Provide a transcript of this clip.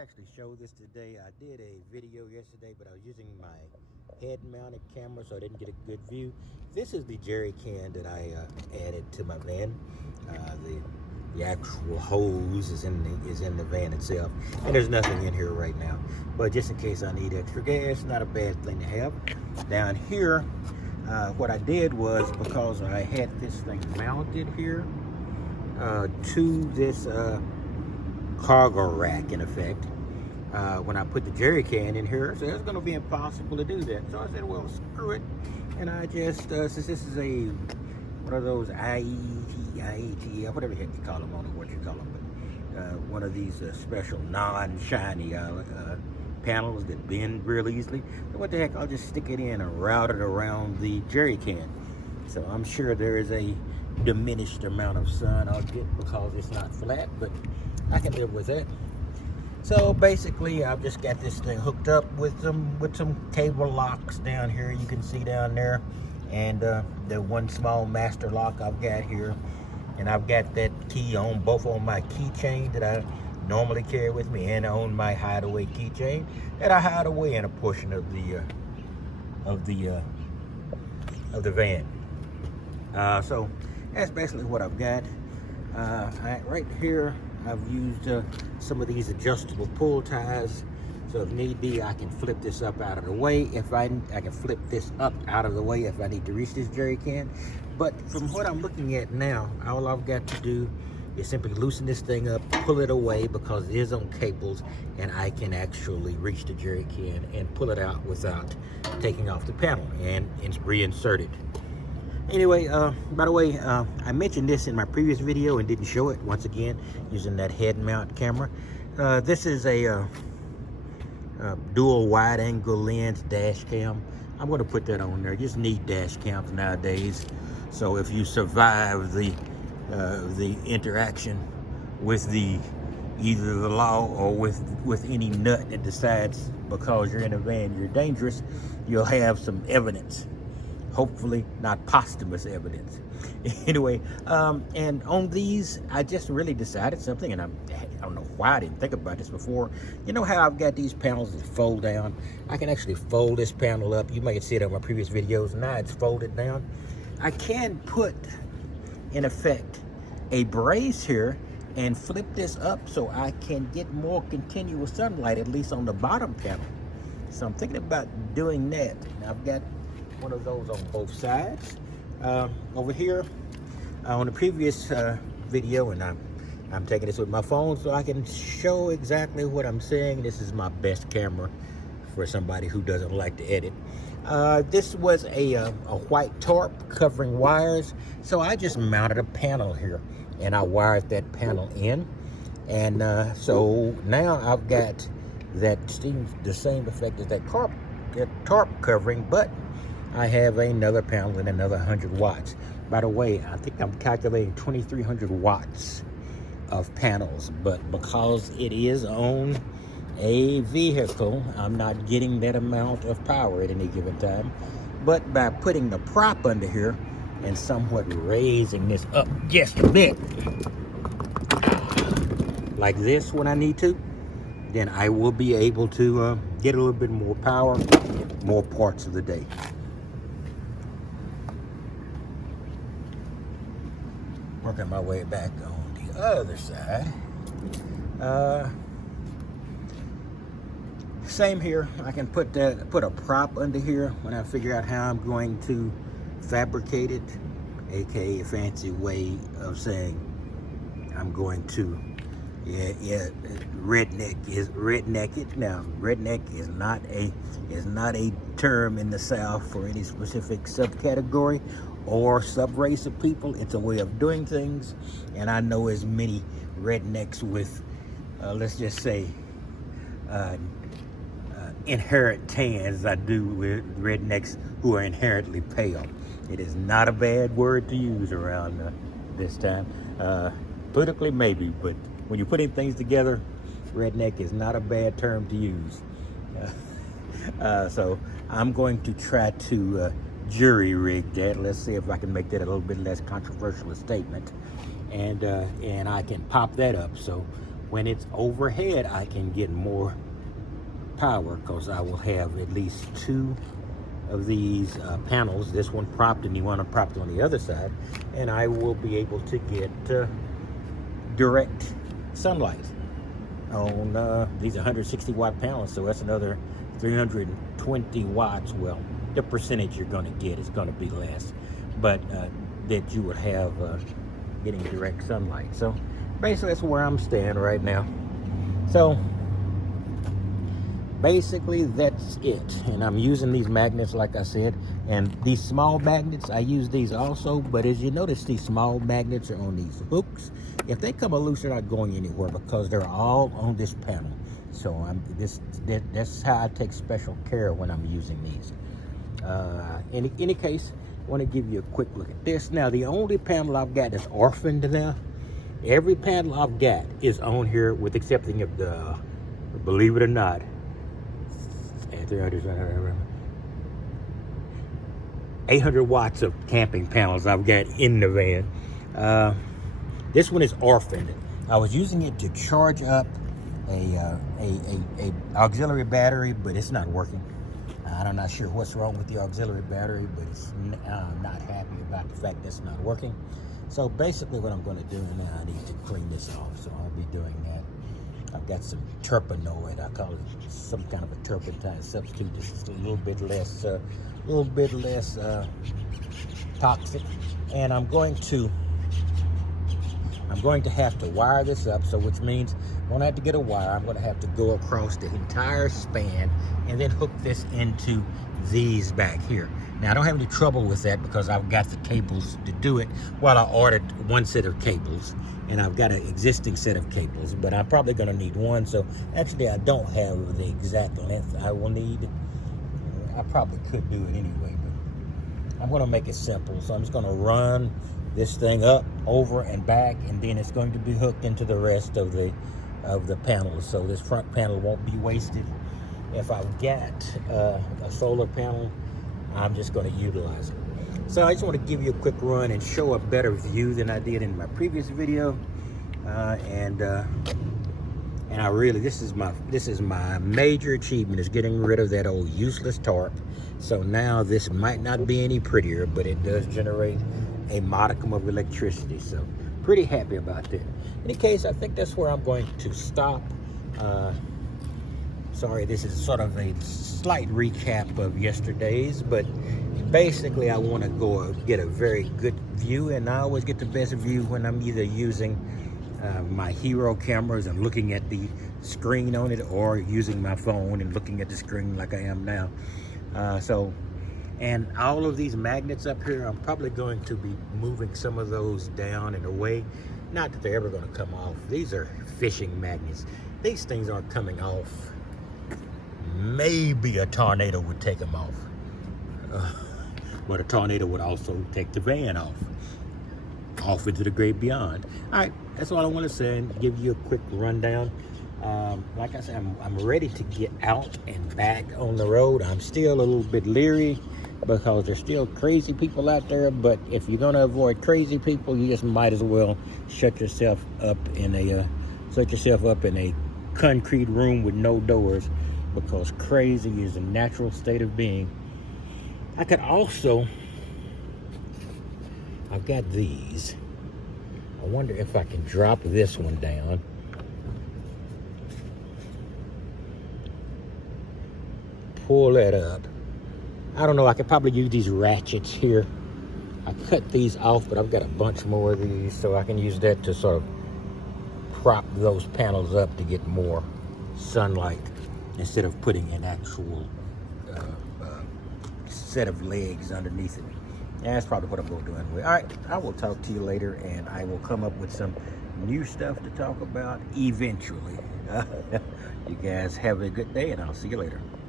actually show this today. I did a video yesterday, but I was using my head-mounted camera, so I didn't get a good view. This is the jerry can that I added to my van. The actual hose is in the van itself, and there's nothing in here right now. But just in case I need extra gas, not a bad thing to have. Down here, what I did was, because I had this thing mounted here to this cargo rack, in effect, when I put the jerry can in here, so it's going to be impossible to do that. So I said, well, screw it. And I just, since this is a one of those IET, whatever the heck you call them, I don't know what you call them, but one of these special non-shiny panels that bend real easily. So what the heck, I'll just stick it in and route it around the jerry can. So I'm sure there is a diminished amount of sun I'll get because it's not flat, but I can live with that. So basically, I've just got this thing hooked up with some cable locks down here. You can see down there, and the one small master lock I've got here, and I've got that key on both on my keychain that I normally carry with me, and on my hideaway keychain that I hide away in a portion of the van. So that's basically what I've got. Right here, I've used some of these adjustable pull ties, so if need be, I can flip this up out of the way. If I can flip this up out of the way if I need to reach this jerry can. But from what I'm looking at now, all I've got to do is simply loosen this thing up, pull it away because it is on cables, and I can actually reach the jerry can and pull it out without taking off the panel and reinsert it. Anyway, by the way, I mentioned this in my previous video and didn't show it once again using that head mount camera. This is a dual wide angle lens dash cam. I'm going to put that on there. You just need dash cams nowadays. So if you survive the interaction with either the law or with any nut that decides because you're in a van you're dangerous, you'll have some evidence. Hopefully not posthumous evidence. Anyway, and on these, I just really decided something, and I don't know why I didn't think about this before. You know how I've got these panels that fold down? I can actually fold this panel up. You might see it on my previous videos. Now it's folded down. I can put, in effect, a brace here and flip this up so I can get more continuous sunlight, at least on the bottom panel. So I'm thinking about doing that. Now I've got one of those on both sides. Over here on the previous video, and I'm taking this with my phone so I can show exactly what I'm saying. This is my best camera for somebody who doesn't like to edit. This was a white tarp covering wires, so I just mounted a panel here and I wired that panel in, and so now I've got that the same effect as that tarp covering, but I have another panel and another 100 watts. By the way, I think I'm calculating 2,300 watts of panels, but because it is on a vehicle, I'm not getting that amount of power at any given time. But by putting the prop under here and somewhat raising this up just a bit, like this when I need to, then I will be able to get a little bit more power, more parts of the day. Working my way back on the other side. Same here. I can put a prop under here when I figure out how I'm going to fabricate it, aka a fancy way of saying I'm going to redneck it. Now, redneck is not a term in the South for any specific subcategory or sub-race of people. It's a way of doing things, and I know as many rednecks with, let's just say, inherent tans as I do with rednecks who are inherently pale. It is not a bad word to use around this time. Politically, maybe, but when you're putting things together, redneck is not a bad term to use. So I'm going to try to jury rig that. Let's see if I can make that a little bit less controversial a statement, and I can pop that up. So when it's overhead, I can get more power because I will have at least two of these panels, this one propped and the one propped on the other side, and I will be able to get direct sunlight on these 160 watt panels. So that's another 320 watts. Well, the percentage you're going to get is going to be less, but that you would have getting direct sunlight. So basically that's where I'm staying right now. So basically that's it, and I'm using these magnets like I said, and these small magnets, I use these also, but as you notice, these small magnets are on these hooks. If they come loose, they're not going anywhere because they're all on this panel. So that's how I take special care when I'm using these. In any case, I want to give you a quick look at this. Now, the only panel I've got that's orphaned now, every panel I've got is on here with excepting of the, believe it or not, 800 watts of camping panels I've got in the van. This one is orphaned. I was using it to charge up a auxiliary battery, but it's not working. I'm not sure what's wrong with the auxiliary battery, but I'm not happy about the fact that's not working. So basically what I'm going to do now, I need to clean this off, so I'll be doing that. I've got some terpenoid. I call it some kind of a turpentine substitute. Just a little bit less toxic. And I'm going to have to wire this up. So which means when I have to get a wire, I'm going to have to go across the entire span and then hook this into these back here. Now I don't have any trouble with that because I've got the cables to do it. Well, I ordered one set of cables, and I've got an existing set of cables, but I'm probably going to need one. So actually I don't have the exact length I will need. I probably could do it anyway, but I'm going to make it simple. So I'm just going to run this thing up, over and back, and then it's going to be hooked into the rest of the panels. So this front panel won't be wasted. If I've got a solar panel, I'm just going to utilize it. So I just want to give you a quick run and show a better view than I did in my previous video. And I really, this is my major achievement, is getting rid of that old useless tarp. So now this might not be any prettier, but it does generate a modicum of electricity. So pretty happy about that. In any case, I think that's where I'm going to stop. Sorry, this is sort of a slight recap of yesterday's, but basically I want to go get a very good view, and I always get the best view when I'm either using my Hero cameras and looking at the screen on it, or using my phone and looking at the screen like I am now. And all of these magnets up here, I'm probably going to be moving some of those down and away. Not that they're ever going to come off. These are fishing magnets. These things aren't coming off. Maybe a tornado would take them off. But a tornado would also take the van off into the great beyond. All right, that's all I want to say, and give you a quick rundown. Like I said, I'm ready to get out and back on the road. I'm still a little bit leery because there's still crazy people out there, but if you're going to avoid crazy people, you just might as well shut yourself up in a concrete room with no doors, because crazy is a natural state of being. I could also, I've got these. I wonder if I can drop this one down. Pull that up. I don't know, I could probably use these ratchets here. I cut these off, but I've got a bunch more of these, so I can use that to sort of prop those panels up to get more sunlight, instead of putting an actual set of legs underneath it. And that's probably what I'm going to do anyway. All right, I will talk to you later, and I will come up with some new stuff to talk about eventually. You guys have a good day, and I'll see you later.